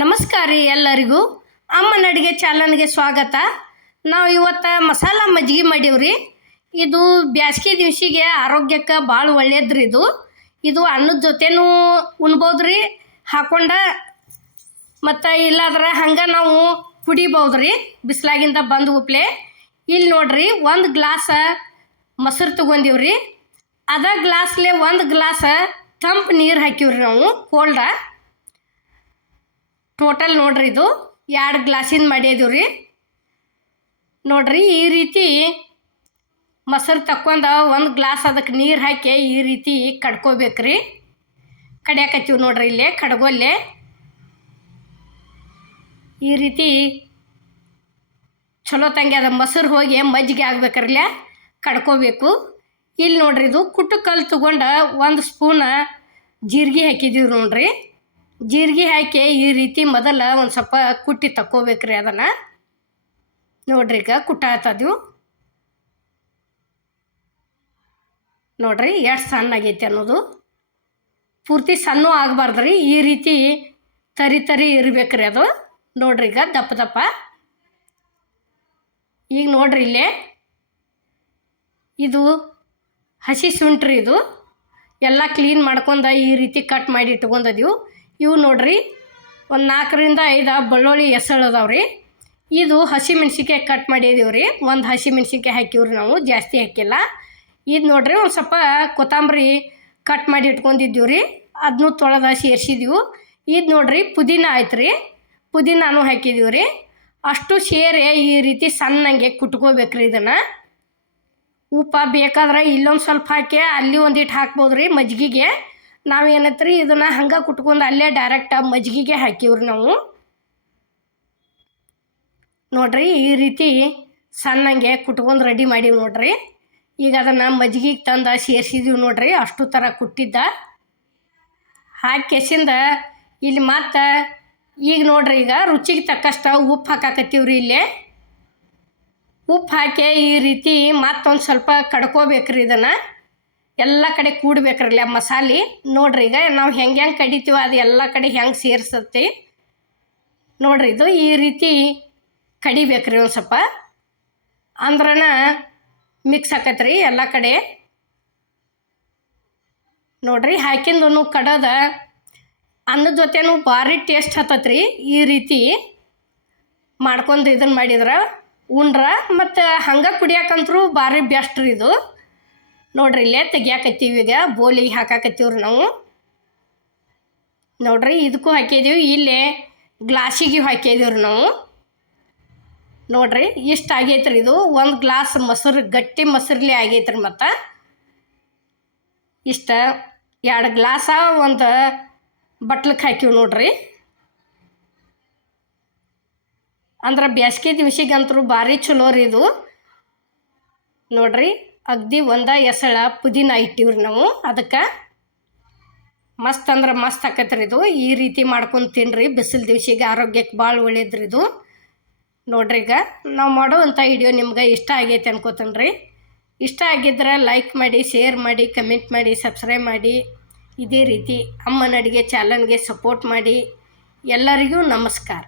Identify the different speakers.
Speaker 1: ನಮಸ್ಕಾರ ರೀ ಎಲ್ಲರಿಗೂ. ಅಮ್ಮನ ಅಡುಗೆ ಚಾನಲ್ಗೆ ಸ್ವಾಗತ. ನಾವು ಇವತ್ತು ಮಸಾಲ ಮಜ್ಜಿಗೆ ಮಾಡೀವ್ರಿ. ಇದು ಬ್ಯಾಸ್ಗೆ ದಿವಸಿಗೆ ಆರೋಗ್ಯಕ್ಕೆ ಭಾಳ ಒಳ್ಳೇದ್ರಿ ಇದು. ಇದು ಅನ್ನದ ಜೊತೆನೂ ಉಣ್ಬೋದು ರೀ ಹಾಕೊಂಡ ಮತ್ತು ಇಲ್ಲಾದ್ರೆ ಹಂಗೆ ನಾವು ಕುಡಿಬೋದು ರೀ ಬಿಸಿಲಾಗಿಂದ ಬಂದು ಉಪ್ಲೆ. ಇಲ್ಲಿ ನೋಡ್ರಿ, ಒಂದು ಗ್ಲಾಸ ಮೊಸರು ತೊಗೊಂಡೀವ್ರಿ. ಅದ ಗ್ಲಾಸ್ಲೆ ಒಂದು ಗ್ಲಾಸ ತಂಪು ನೀರು ಹಾಕಿವ್ರಿ ನಾವು, ಕೋಲ್ಡ. ಟೋಟಲ್ ನೋಡ್ರಿ ಇದು. ಎರಡು ಗ್ಲಾಸಿಂದ ಮಾಡಿದೀವಿ ರೀ. ನೋಡ್ರಿ ಈ ರೀತಿ ಮೊಸರು ತಕ್ಕೊಂಡು ಒಂದು ಗ್ಲಾಸ್ ಅದಕ್ಕೆ ನೀರು ಹಾಕಿ ಈ ರೀತಿ ಕಡ್ಕೋಬೇಕ್ರಿ ಕಡಿಯಾಕತ್ತೀವಿ ನೋಡ್ರಿ ಇಲ್ಲೇ, ಕಡ್ಗೋಲ್ಲೇ. ಈ ರೀತಿ ಚಲೋ ತಂಗಿ ಅದ. ಮೊಸರು ಹೋಗಿ ಮಜ್ಜಿಗೆ ಆಗ್ಬೇಕ್ರಲ್ಲ ಕಡ್ಕೋಬೇಕು. ಇಲ್ಲಿ ನೋಡ್ರಿ ಇದು ಕುಟ್ಟು ಕಲ್ಲು ತಗೊಂಡ ಒಂದು ಸ್ಪೂನ ಜೀರಿಗೆ ಹಾಕಿದೀವಿ ನೋಡ್ರಿ. ಜೀರಿಗೆ ಹಾಕಿ ಈ ರೀತಿ ಮೊದಲ ಒಂದು ಸ್ವಲ್ಪ ಕುಟ್ಟಿ ತಕ್ಕೋಬೇಕ್ರಿ ಅದನ್ನು. ನೋಡ್ರಿ ಈಗ ಕುಟ್ಟಾತದ್ವು ನೋಡ್ರಿ ಎಷ್ಟು ಸಣ್ಣ ಆಗೈತಿ ಅನ್ನೋದು. ಪೂರ್ತಿ ಸಣ್ಣ ಆಗಬಾರ್ದು ರೀ ಈ ರೀತಿ ತರಿ ತರಿ ಇರ್ಬೇಕ್ರಿ ಅದು. ನೋಡ್ರಿ ಈಗ ದಪ್ಪ ದಪ್ಪ. ಈಗ ನೋಡ್ರಿ ಇಲ್ಲೇ. ಇದು ಹಸಿ ಸುಂಟ್ರಿ ಇದು. ಎಲ್ಲ ಕ್ಲೀನ್ ಮಾಡ್ಕೊಂಡ ಈ ರೀತಿ ಕಟ್ ಮಾಡಿ ಇಟ್ಕೊಂಡದೀವು ಇವು ನೋಡ್ರಿ, ಒಂದು ನಾಲ್ಕರಿಂದ ಐದು ಬೆಳ್ಳುಳ್ಳಿ ಎಸಳು ರೀ. ಇದು ಹಸಿ ಮೆಣ್ಸಿನ್ಕಾಯಿ ಕಟ್ ಮಾಡಿದೀವಿ ರೀ. ಒಂದು ಹಸಿ ಮೆಣ್ಸಿನ್ಕಾಯಿ ಹಾಕಿವ್ರಿ ನಾವು, ಜಾಸ್ತಿ ಹಾಕಿಲ್ಲ. ಇದು ನೋಡ್ರಿ ಒಂದು ಸ್ವಲ್ಪ ಕೊತ್ತಂಬರಿ ಕಟ್ ಮಾಡಿ ಇಟ್ಕೊಂಡಿದ್ದೀವಿ ರೀ. ಅದನ್ನೂ ತೊಳೆದ ಸೇರಿಸಿದೀವಿ ಇದು ನೋಡ್ರಿ ಪುದೀನ ಆಯ್ತು ರೀ. ಪುದೀನಾನು ಹಾಕಿದೀವಿ ರೀ. ಅಷ್ಟು ಸೇರಿ ಈ ರೀತಿ ಸಣ್ಣಂಗೆ ಕುಟ್ಕೋಬೇಕ್ರಿ ಇದನ್ನು. ಉಪ್ಪ ಬೇಕಾದ್ರೆ ಇಲ್ಲೊಂದು ಸ್ವಲ್ಪ ಹಾಕಿ, ಅಲ್ಲಿ ಒಂದಿಟ್ಟು ಹಾಕ್ಬೋದು ರೀ ಮಜ್ಜಿಗೆಗೆ ನಾವು ಏನತ್ರಿ ಇದನ್ನು ಹಂಗೆ ಕುಟ್ಕೊಂಡು ಅಲ್ಲೇ ಡೈರೆಕ್ಟ್ ಮಜ್ಜಿಗೆಗೆ ಹಾಕಿವ್ರಿ ನಾವು. ನೋಡ್ರಿ ಈ ರೀತಿ ಸಣ್ಣಂಗೆ ಕುಟ್ಕೊಂಡು ರೆಡಿ ಮಾಡೀವಿ ನೋಡ್ರಿ. ಈಗ ಅದನ್ನು ಮಜ್ಜಿಗೆಗೆ ತಂದು ಸೇರಿಸಿದೀವಿ ನೋಡ್ರಿ, ಅಷ್ಟು ಥರ ಕುಟ್ಟಿದ್ದ. ಹಾಕಿಸಿಂದ ಇಲ್ಲಿ ಮತ್ತೆ ಈಗ ನೋಡ್ರಿ ಈಗ ರುಚಿಗೆ ತಕ್ಕಷ್ಟು ಉಪ್ಪು ಹಾಕಾಕತ್ತೀವ್ರಿ ಇಲ್ಲಿ. ಉಪ್ಪು ಹಾಕಿ ಈ ರೀತಿ ಮತ್ತೊಂದು ಸ್ವಲ್ಪ ಕಡ್ಕೋಬೇಕ್ರಿ ಇದನ್ನು. ಎಲ್ಲ ಕಡೆ ಕೂಡ್ಬೇಕ್ರಲ್ಲ ಮಸಾಲೆ. ನೋಡ್ರಿ ಈಗ ನಾವು ಹೆಂಗೆ ಹೆಂಗೆ ಕಡಿತೀವೋ ಅದು ಎಲ್ಲ ಕಡೆ ಹೆಂಗೆ ಸೇರ್ಸತ್ತೆ. ನೋಡ್ರಿ ಇದು ಈ ರೀತಿ ಕಡಿಬೇಕ್ರಿ ಒಂದು ಸ್ವಲ್ಪ. ಅಂದ್ರನ ಮಿಕ್ಸ್ ಆಕತ್ರಿ ಎಲ್ಲ ಕಡೆ. ನೋಡ್ರಿ ಹಾಕಿಂದನು ಕಡೋದ ಅನ್ನದ ಜೊತೆನೂ ಭಾರಿ ಟೇಸ್ಟ್ ಹತ್ತತ್ರಿ. ಈ ರೀತಿ ಮಾಡ್ಕೊಂಡು ಇದನ್ನು ಮಾಡಿದ್ರೆ ಉಂಡ್ರ ಮತ್ತು ಹಂಗೆ ಕುಡಿಯಾಕಂತ್ರು ಭಾರಿ ಬೆಸ್ಟ್ ರೀ ಇದು. ನೋಡ್ರಿ ಇಲ್ಲೇ ತೆಗಿಯಾಕತ್ತೀವಿ ಈಗ, ಬೋಲಿಗೆ ಹಾಕಾಕತ್ತೀವ್ರಿ ನಾವು. ನೋಡ್ರಿ ಇದಕ್ಕೂ ಹಾಕಿದೀವಿ, ಇಲ್ಲೇ ಗ್ಲಾಸಿಗೆ ಹಾಕಿದೀವ್ರಿ ನಾವು. ನೋಡ್ರಿ ಇಷ್ಟು ಆಗೈತ್ರಿ ಇದು, ಒಂದು ಗ್ಲಾಸ್ ಮೊಸರು, ಗಟ್ಟಿ ಮೊಸರ್ಲಿ ಆಗೈತ್ರಿ ಮತ್ತು. ಇಷ್ಟ ಎರಡು ಗ್ಲಾಸ ಒಂದು ಬಟ್ಲಕ್ಕೆ ಹಾಕಿವಿ ನೋಡ್ರಿ. ಅಂದ್ರೆ ಬೇಸಿಗೆ ದಿವ್ಸಿಗಂತರೂ ಭಾರಿ ಚಲೋ ರೀ ಇದು. ನೋಡ್ರಿ ಅಗ್ದಿ ಒಂದ ಎಸಳ ಪುದೀನ ಇಟ್ಟಿವ್ರಿ ನಾವು. ಅದಕ್ಕೆ ಮಸ್ತ್ ಅಂದ್ರೆ ಮಸ್ತ್ ಆಕತ್ರಿ ಇದು. ಈ ರೀತಿ ಮಾಡ್ಕೊಂಡು ತಿನ್ನಿರಿ ಬಿಸಿಲು ದಿವ್ಸಿಗೆ ಆರೋಗ್ಯಕ್ಕೆ ಭಾಳ ಒಳ್ಳೇದ್ರಿ ಇದು. ನೋಡ್ರಿ ಈಗ ನಾವು ಮಾಡೋವಂಥ ವಿಡಿಯೋ ನಿಮ್ಗೆ ಇಷ್ಟ ಆಗೈತೆ ಅನ್ಕೋತೀನಿ ಇಷ್ಟ ಆಗಿದ್ರೆ ಲೈಕ್ ಮಾಡಿ ಶೇರ್ ಮಾಡಿ ಕಮೆಂಟ್ ಮಾಡಿ ಸಬ್ಸ್ಕ್ರೈಬ್ ಮಾಡಿ. ಇದೇ ರೀತಿ ಅಮ್ಮನ ಅಡುಗೆ ಚಾನಲ್ಗೆ ಸಪೋರ್ಟ್ ಮಾಡಿ. ಎಲ್ಲರಿಗೂ ನಮಸ್ಕಾರ.